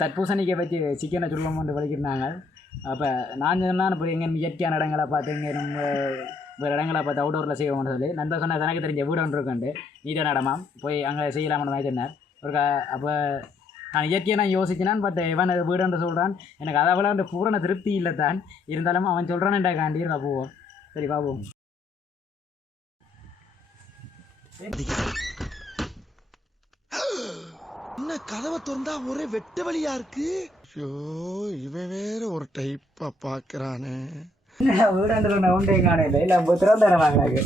தர்பூசணிக்கை வச்சு சிக்கனை சுள்ளம் வந்து வலிக்கிறாங்க. அப்போ நான் சொன்னால் இப்போ எங்கே இயற்கையான இடங்களை பார்த்து இங்கே நம்ம வேறு இடங்களை பார்த்து அவுடோரில் செய்வோம்னு சொல்லி நண்பர் சொன்னால் எனக்கு தெரிஞ்ச வீடு ஒன்று இருக்குண்டு நீட்டான இடமா போய் அங்கே செய்யலாம்னு மாதிரி சொன்னார். ஒரு அப்போ நான் இயற்கையை நான் யோசிச்சினான். பட் இவன் வீடுன்னு சொல்கிறான். எனக்கு அதை விட பூரண திருப்தி இல்லை தான். இருந்தாலும் அவன் சொல்கிறான்டா காண்டி நான் போவோம். சரி பாப்போம். என்ன கதவை திறந்தா ஒரே வெட்ட வழியா இருக்கு. ஐயோ இவன் வேற ஒரு டைப்பா பாக்குறானே. வீடாண்டு உண்டே காணையில இல்லை திறந்தாங்க.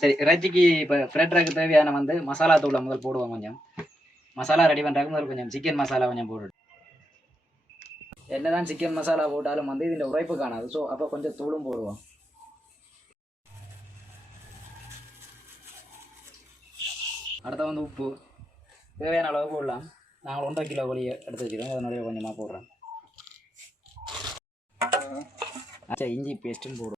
சரி இறைச்சிக்கு இப்போ ஃப்ரைட் தேவையான வந்து மசாலா தூளை முதல் போடுவோம். கொஞ்சம் மசாலா ரெடி பண்ணுறாங்க. முதல் கொஞ்சம் சிக்கன் மசாலா கொஞ்சம் போட்டு என்ன தான் சிக்கன் மசாலா போட்டாலும் வந்து இதில் உரைப்பு காணாது. ஸோ அப்போ கொஞ்சம் தூளும் போடுவோம். அடுத்த வந்து உப்பு தேவையான அளவு போடலாம். நாங்கள் 1.5 கிலோ கோழி எடுத்து வச்சுக்கிறோம். அதனுடைய கொஞ்சமாக போடுறோம். அச்சா இஞ்சி பேஸ்ட்டுன்னு போடுவோம்.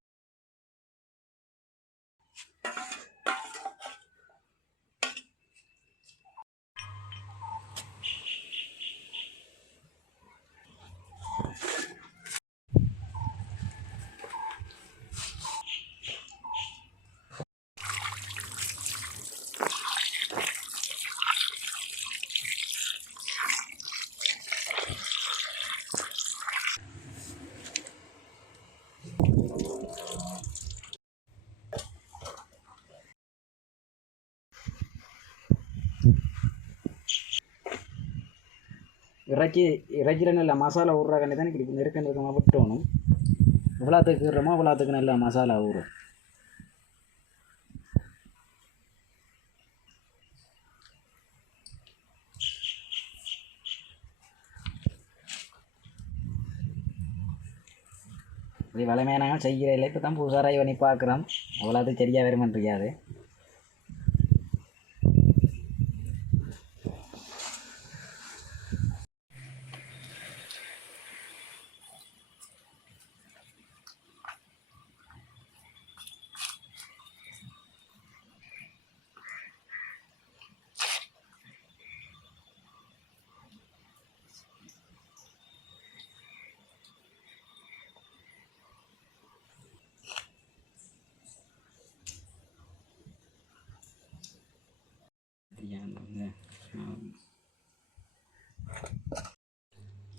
இறைச்சியில் நல்ல மசாலா ஊறுற கண்டி தான் இப்படி நெருக்கமாக விட்டணும். இவ்வளோத்துக்கு இருக்கிறோமோ இவ்வளோத்துக்கு நல்ல மசாலா ஊறும். இப்படி வளமையாக நாங்கள் செய்கிற இல்லை. இப்போ தான் புதுசாராக பண்ணி பார்க்குறோம். அவ்வளோத்துக்கு சரியாக வருமானு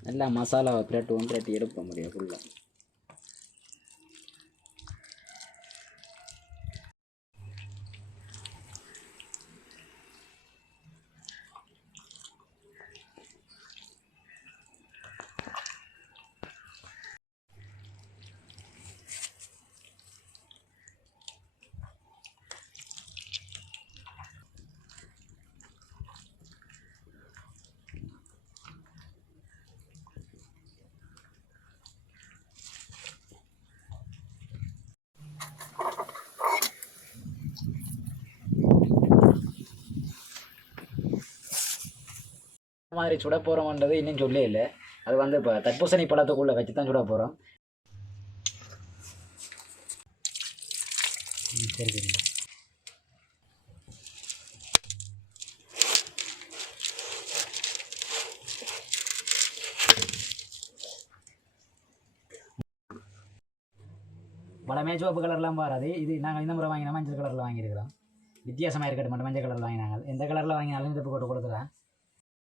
நல்லா மசாலாவை பிரட்டி எடுக்க முடியும் ஃபுல்லாக. மாதிரி சுட போகிறோம்ன்றது இன்னும் சொல்லே இல்லை. அது வந்து இப்போ தர்பூசணி பழத்துக்குள்ளே வச்சு தான் சுட போகிறோம். சரி சரி பழமே சிவப்பு கலர்லாம் வராது. இது நாங்கள் இந்த முறை வாங்கினா மஞ்சள் கலரில் வாங்கியிருக்கிறோம். வித்தியாசமாக இருக்கட்டும் மட்டும் மஞ்சள் கலரில் வாங்கினாங்க. எந்த கலரில் வாங்கினாலும் இந்த போட்டு கொடுக்குறேன்.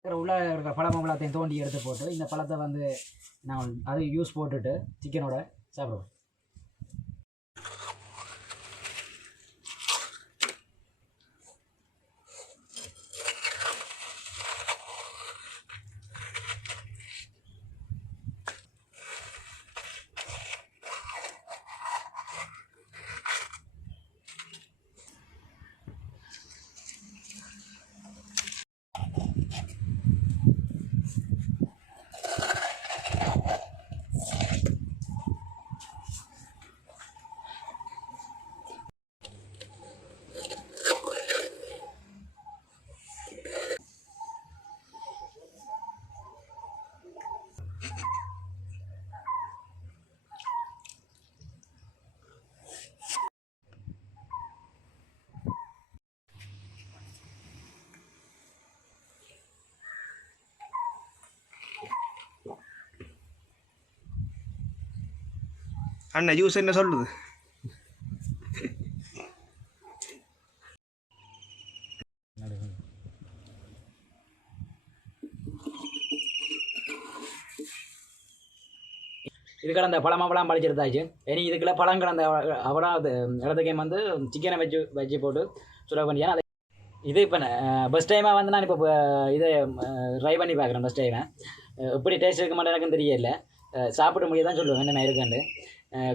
உள்ளே இருக்கிற பழத்தையும் தோண்டி எடுத்து போட்டு இந்த பழத்தை வந்து நாங்கள் அது யூஸ் போட்டுட்டு சிக்கனோட சாப்பிடுவோம். அண்ணா ஜூஸ் என்ன சொல்லுது? இதுக்கட அந்த பழமாப்பழம் பழிச்சிருந்தாச்சு. இனி இதுக்குள்ள பழம் கிடந்த அவ்வளோ இடத்துக்கே வந்து சிக்கனை வச்சு போட்டு சுட பண்ணியா. அது இது இப்போ ஃபஸ்ட் டைமாக வந்து நான் இப்போ இதை ட்ரை பண்ணி பார்க்குறேன். ஃபஸ்ட் டைமை எப்படி டேஸ்ட் இருக்க மாட்டேன் எனக்கும் தெரியல. சாப்பிட முடியாது தான் சொல்லுவேன் என்ன இருக்குன்னு.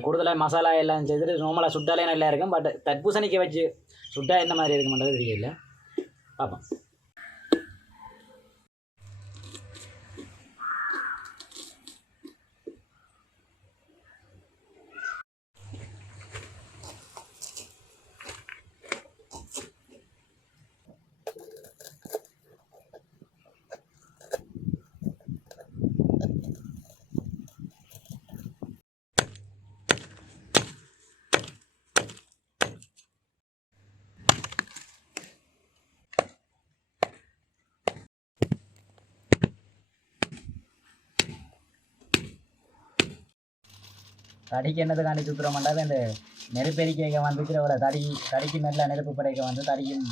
கூடுதலாக மசாலா எல்லாம் செய்துட்டு நார்மலாக சுட்டாலே நல்லா இருக்கும். பட் தர்பூசணிக்கு வச்சு சுட்டா என்ன மாதிரி இருக்க மாட்டேது தெரியல. பார்ப்போம். தடிக்கு என்னதுக்காண்டி சுற்றுற மாட்டாது இந்த நெருப்பெரிக்க வந்துக்கிறவள தடிக்கு நல்லா நெருப்பு படைக்க வந்து தடிக்கும்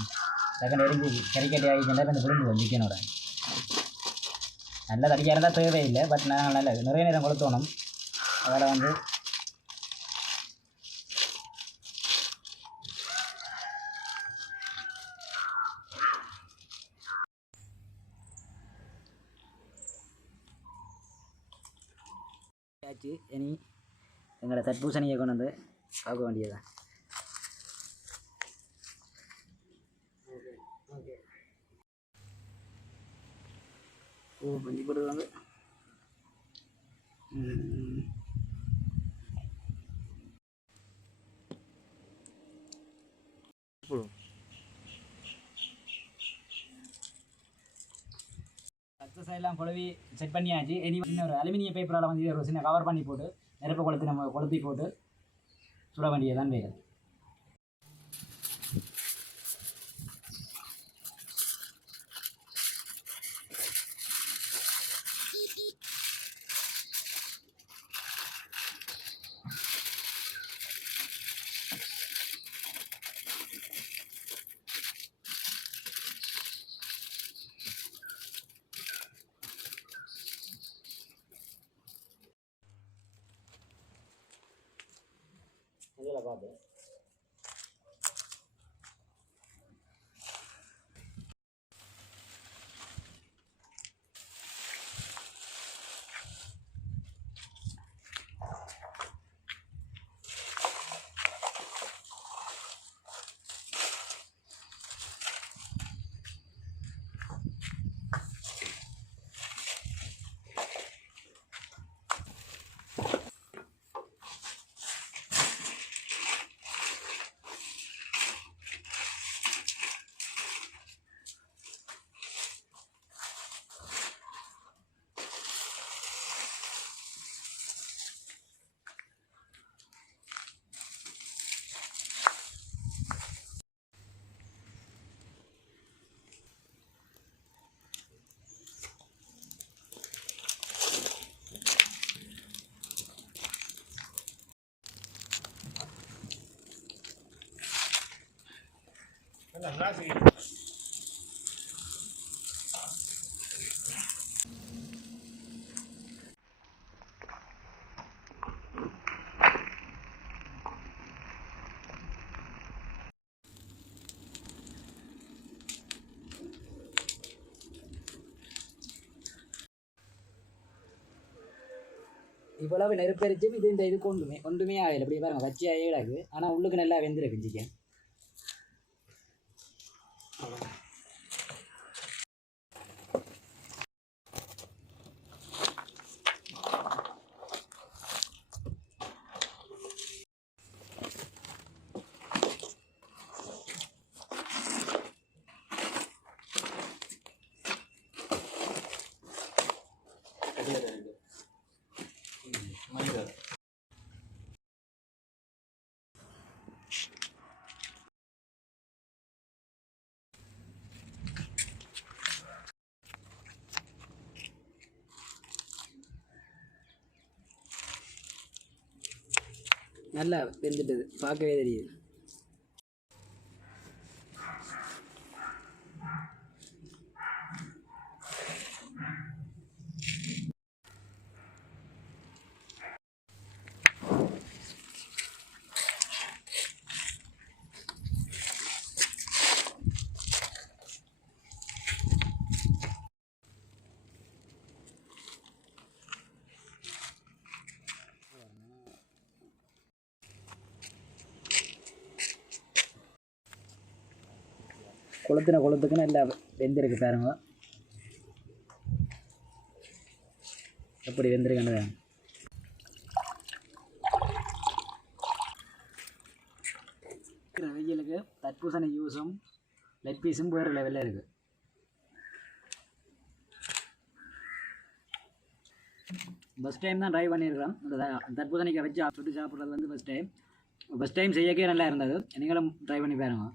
டக்கு நெருங்கி கறிக்கட்டி ஆகிக்கின்ற இந்த விரும்புவோம் சிக்கனோட. நல்ல தடியாக இருந்தால் தேவையில்லை. பட் நாங்கள் நல்ல நிறைய நேரம் கொளுத்தோணும். அதில் வந்து ஆச்சு. இனி எங்களோட தர்பூசணியை கொண்டு வந்து பார்க்க வேண்டியதான். ஓ பஞ்சி போடுவாங்க. சக்ஸஸ் எல்லாம் குழவி செட் பண்ணியாச்சு. இனி இன்னொரு அலுமினிய பேப்பரால் வந்து ஒரு சின்ன கவர் பண்ணி போட்டு நெருப்பை கொளுத்தி போட்டு சுட வேண்டியதான் வேறு. இதில் பார்த்து இவ்வளவு நெருப்பெரிச்சும் இது இந்த இதுக்கு ஒன்றுமே ஆகலை. இப்படி பாருங்க பச்சையாக கிடக்கு. ஆனால் உள்ளுக்கு நல்லா வெந்திருக்கு சிக்கன். நல்லா வெந்துட்டது, பார்க்கவே தெரியுது. கொளுத்துக்கு நல்லா வெந்திருக்கு பாருங்க. எப்படி வெந்திருக்குன்னு வெயிலுக்கு தர்பூசணி ஜூஸும் லெக் பீஸும் வேறு லெவலில் இருக்குது. ஃபஸ்ட் டைம் தான் ட்ரை பண்ணியிருக்கிறோம். இந்த தர்பூசணிக்காய் வச்சு சுட்டு சாப்பிட்றது வந்து ஃபஸ்ட் டைம் செய்யக்கே நல்லா இருந்தது. நீங்களும் ட்ரை பண்ணி பாருங்க.